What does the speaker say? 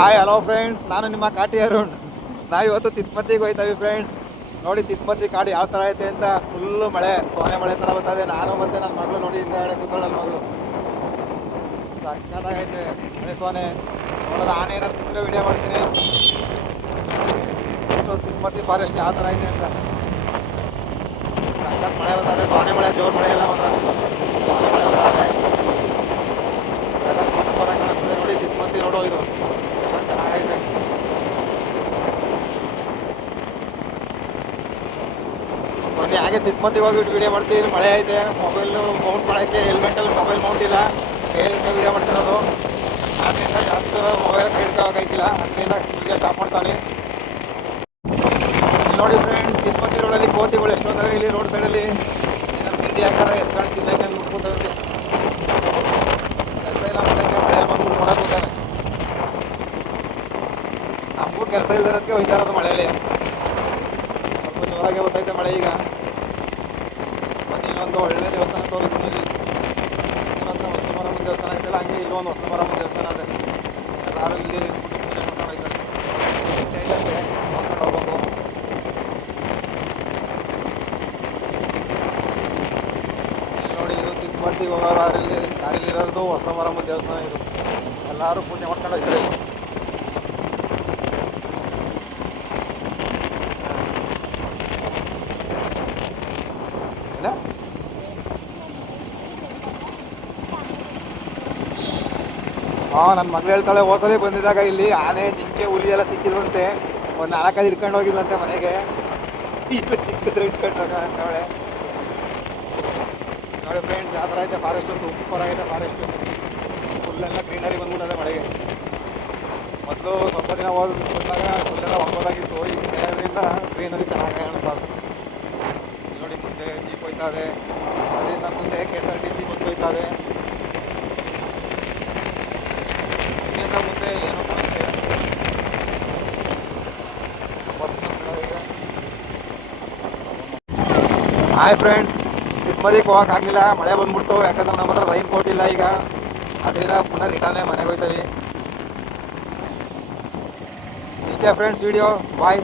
Hi hello friends, ನಾನು ನಿಮ್ಮ ಕಾಟಿ ಅರುಣ್. ನಾವಿವತ್ತು ತಿತ್ಮತಿಗೆ ಹೋಯ್ತೀವಿ ಫ್ರೆಂಡ್ಸ್. ನೋಡಿ ತಿತ್ಮತಿ ಕಾಡು ಯಾವ ಥರ ಐತೆ ಅಂತ. ಫುಲ್ಲು ಮಳೆ, ಸೋನೆ ಮಳೆ ಥರ ಬರ್ತದೆ. ನಾನು ಮತ್ತೆ ನನ್ನ ಮಗಳು ನೋಡಿ ಹಿಂದೆ ಕೂತ್ಕೊಳ್ಳೋದು ಮಗಳು. ಸಕ್ಕತ್ತಾಗೈತೆ ಮಳೆ ಸೋನೆ. ನೋಡೋದು ಆನೆ ಏನಾದ್ರು ಸಿಕ್ಕರೆ ವಿಡಿಯೋ ಮಾಡ್ತೀನಿ. ತಿತ್ಮತಿ ಫಾರೆಸ್ಟ್ ಯಾವ ಥರ ಐತೆ ಅಂತ. ಸಕ್ಕತ್ ಮಳೆ ಬರ್ತದೆ, ಸೋನೆ ಮಳೆ, ಜೋರು ಮಳೆ ಎಲ್ಲ ಮಾತ್ರ. ಸೋನೆ ಮಳೆ ಬರ್ತದೆ, ಸೂಪರ್ ಆಗಿ ಕಾಣಿಸ್ತದೆ. ನೋಡಿ ತಿತ್ಮತಿ ನೋಡೋ, ಇದು ಎಷ್ಟು ಚೆನ್ನಾಗೈತೆ. ಬನ್ನಿ ಹಾಗೆ ತಿತ್ಮತಿಗೆ ಹೋಗ್ಬಿಟ್ಟು ವಿಡಿಯೋ ಮಾಡ್ತೀವಿ. ಮಳೆ ಐತೆ, ಮೊಬೈಲ್ ಮೌಂಟ್ ಮಾಡೋಕ್ಕೆ ಹೆಲ್ಮೆಟಲ್ಲಿ ಮೊಬೈಲ್ ಮೌಂಟ್ ಇಲ್ಲ, ಕೈಯಲ್ಲಿ ವಿಡಿಯೋ ಮಾಡ್ತಿರೋದು. ಆದ್ದರಿಂದ ಜಾಸ್ತಿ ಮೊಬೈಲ್ ಕೈ ಹಿಡ್ಕೋಕ್ಕಾಗಿಲ್ಲ, ಅದರಿಂದ ವಿಡಿಯೋ ಸ್ಟಾಪ್ ಮಾಡ್ತಾನೆ. ನೋಡಿ ಫ್ರೆಂಡ್, ತಿತ್ಮತಿ ರೋಡಲ್ಲಿ ಕೋತಿಗಳು ಎಷ್ಟೊಂದಾವೆ. ಇಲ್ಲಿ ರೋಡ್ ಸೈಡಲ್ಲಿ ಏನಾದ್ರು ತಿಂಡಿ ಹಾಕಾರ ಎತ್ಕೊಂಡು ತಿನ್ನಕ್ಕೆ ಮುಟ್ಕೊತಾವೆ. ಕೆಲಸ ಇಲ್ಲ ಮಾಡೋಕ್ಕೆ ಮಳೆಯಲ್ಲಿ ಬಂದ್ಬಿಟ್ಟು ನೋಡಕ್ಕೆ ಹೋಗ್ತಾನೆ. ನಮಗೂ ಕೆಲಸ ಇಲ್ದಿರೋದಕ್ಕೆ ಹೋಯ್ತಾ ಇರೋದು ಮಳೆಯಲ್ಲಿ. ಸ್ವಲ್ಪ ಜೋರಾಗೆ ಗೊತ್ತೈತೆ ಮಳೆ ಈಗ. ಬನ್ನಿ, ಇಲ್ಲೊಂದು ಒಳ್ಳೆ ದೇವಸ್ಥಾನ ತೋರಿಸ್ತೀನಿ. ಇಲ್ಲಿ ಹತ್ರ ಹೊಸಮರಮ್ಮನ ದೇವಸ್ಥಾನ ಐತಲ್ಲ, ಹಂಗೆ ಇಲ್ಲೊಂದು ಹೊಸಮರಮ್ಮನ ದೇವಸ್ಥಾನ ಇದೆ. ಎಲ್ಲರೂ ಇಲ್ಲಿ ಪೂಜೆ ಮಾಡ್ಕೊಂಡು ಹೋಗ್ತಾರೆ. ನೋಡ್ಕೊಂಡು ಹೋಗ್ಬೇಕು. ಇಲ್ಲಿ ನೋಡಿ, ಇದು ತಿತ್ಮತಿಗೆ ಹೋಗೋ ದಾರಿಲಿರೋದು ಹೊಸಮರಮ್ಮನ ದೇವಸ್ಥಾನ. ಇದು ಎಲ್ಲರೂ ಪೂಜೆ ಮಾಡ್ಕೊಂಡು ಹೋಗ್ತಾರೆ. ನನ್ನ ಮಗಳು ಹೇಳ್ತಾಳೆ, ಹೋಸಲಿ ಬಂದಿದ್ದಾಗ ಇಲ್ಲಿ ಆನೆ, ಜಿಂಕೆ, ಹುಲಿ ಎಲ್ಲ ಸಿಕ್ಕಿದ್ರಂತೆ. ಒಂದು 4-5 ಹಿಡ್ಕೊಂಡು ಹೋಗಿದ್ದಂತೆ ಮನೆಗೆ. ಇಲ್ಲಿ ಸಿಕ್ಕಿದ್ರೆ ಇಟ್ಕೊಂಡಾಗ ಅಂತವಳೆ. ನೋಡಿ ಫ್ರೆಂಡ್ಸ್, ಯಾವ ಥರ ಐತೆ ಫಾರೆಸ್ಟು. ಸೂಪರ್ ಆಗೈತೆ ಫಾರೆಸ್ಟು. ಫುಲ್ಲೆಲ್ಲ ಗ್ರೀನರಿ ಬಂದ್ಬಿಟ್ಟದೆ ಮಳೆಗೆ. ಮೊದಲು ಸ್ವಲ್ಪ ದಿನ ಬಂದಾಗ ಫುಲ್ಲೆಲ್ಲ ಒಣಗೋದಾಗಿತ್ತು. ಈಗ ಮೇಲಿಂದ ಗ್ರೀನರಿ ಚೆನ್ನಾಗಿ ಕಾಣಿಸ್ತದೆ. ನೋಡಿ, ಮುಂದೆ ಜೀಪ್ ಹೋಯ್ತಾ ಇದೆ, ಅದರಿಂದ ಮುಂದೆ KSRTC ಬಸ್ ಹೋಯ್ತಾ ಇದೆ. ಮುಂದೆ ಏನೋ ಕಾಣಿಸ್ತಾ ಇದೆ, ಬಸ್ ಇದೆ. ಹಾಯ್ ಫ್ರೆಂಡ್ಸ್, ತಿತ್ಮತಿಗೆ ಹೋಗೋಕ್ಕಾಗಲಿಲ್ಲ, ಮಳೆ ಬಂದ್ಬಿಡ್ತು. ಯಾಕಂದ್ರೆ ನಮ್ಮ ಹತ್ರ ರೈನ್ ಕೋಟ್ ಇಲ್ಲ ಈಗ. ಅದರಿಂದ ಪುನಃ ರಿಟರ್ನೇ ಮನೆಗೆ ಹೋಗ್ತೀವಿ. ಇಷ್ಟೇ ಫ್ರೆಂಡ್ಸ್ ವಿಡಿಯೋ. ಬಾಯ್.